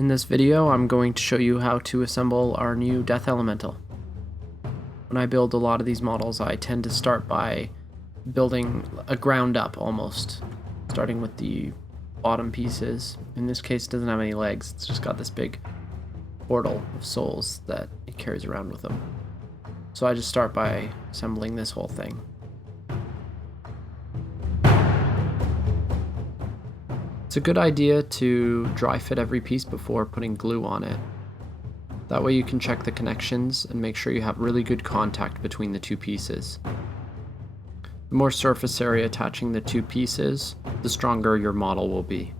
In this video, I'm going to show you how to assemble our new Death Elemental. When I build a lot of these models, I tend to start by building a ground up almost, starting with the bottom pieces. In this case, it doesn't have any legs, it's just got this big portal of souls that it carries around with them. So I just start by assembling this whole thing. It's a good idea to dry fit every piece before putting glue on it. That way you can check the connections and make sure you have really good contact between the two pieces. The more surface area attaching the two pieces, the stronger your model will be.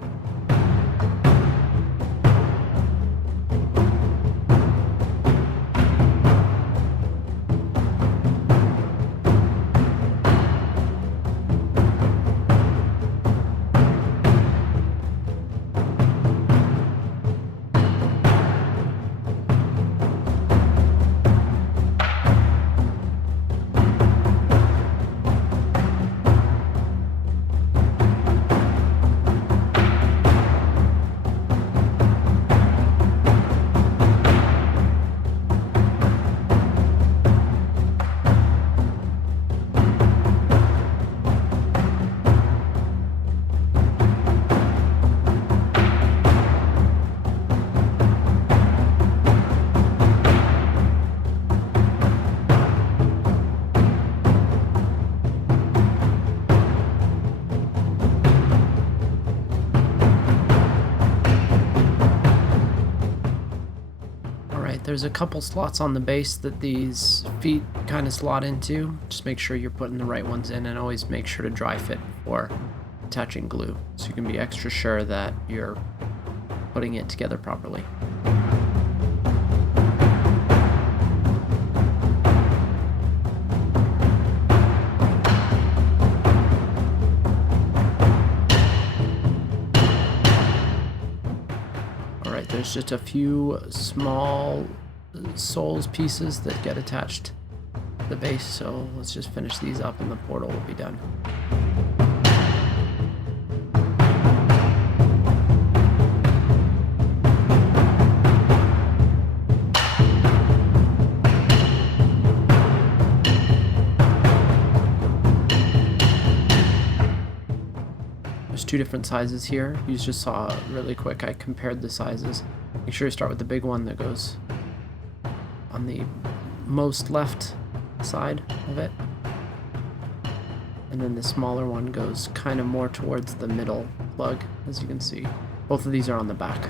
There's a couple slots on the base that these feet kind of slot into. Just make sure you're putting the right ones in, and always make sure to dry fit before attaching glue, so you can be extra sure that you're putting it together properly. Alright, there's just a few small souls pieces that get attached to the base, so let's just finish these up and the portal will be done. There's two different sizes here. You just saw really quick, I compared the sizes. Make sure you start with the big one that goes on the most left side of it, and then the smaller one goes kind of more towards the middle plug. As you can see, both of these are on the back.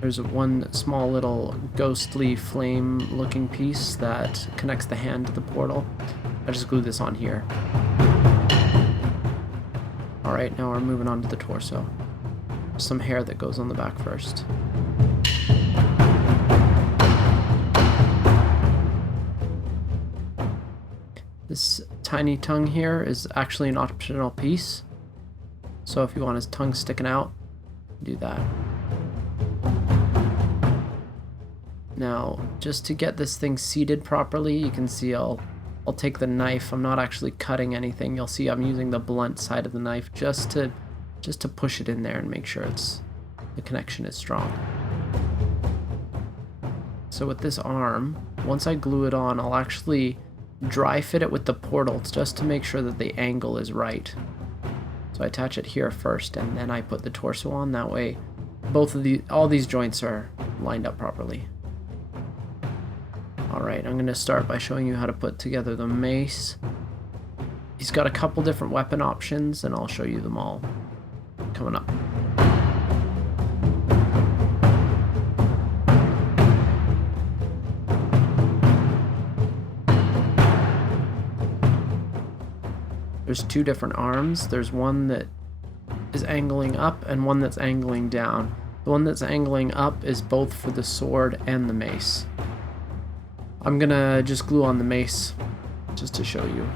There's one small little ghostly flame looking piece that connects the hand to the portal. I just glued this on here. Alright, now we're moving on to the torso. There's some hair that goes on the back first. This tiny tongue here is actually an optional piece, so if you want his tongue sticking out, do that. Now, just to get this thing seated properly, you can see I'll take the knife. I'm not actually cutting anything. You'll see I'm using the blunt side of the knife just to push it in there and make sure the connection is strong. So with this arm, once I glue it on, I'll actually dry fit it with the portal just to make sure that the angle is right. So I attach it here first, and then I put the torso on. That way all these joints are lined up properly. Alright, I'm going to start by showing you how to put together the mace. He's got a couple different weapon options, and I'll show you them all coming up. There's two different arms. There's one that is angling up and one that's angling down. The one that's angling up is both for the sword and the mace. I'm gonna just glue on the mace just to show you.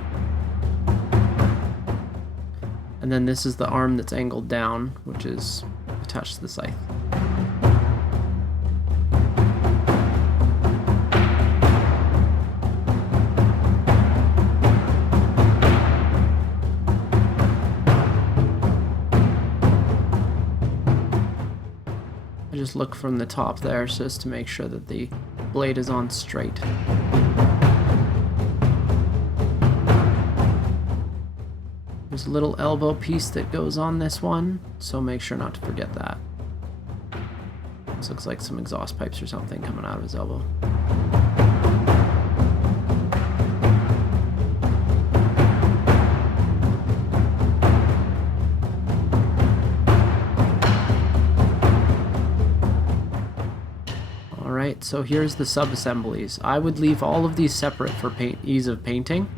And then this is the arm that's angled down, which is attached to the scythe. just look from the top there just to make sure that the blade is on straight. There's a little elbow piece that goes on this one, so make sure not to forget that. This looks like some exhaust pipes or something coming out of his elbow. Alright, so here's the sub-assemblies. I would leave all of these separate for ease of painting,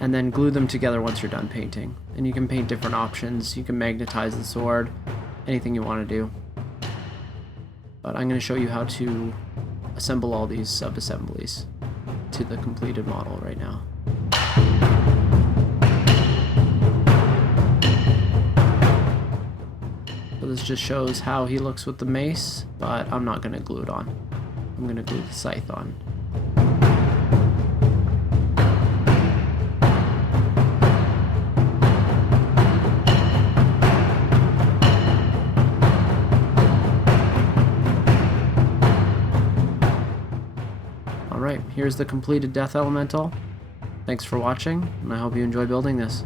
and then glue them together once you're done painting. And you can paint different options. You can magnetize the sword, anything you want to do. But I'm going to show you how to assemble all these sub-assemblies to the completed model right now. So this just shows how he looks with the mace, but I'm not going to glue it on. I'm going to glue the scythe on. Alright, here's the completed Death Elemental. Thanks for watching, and I hope you enjoy building this.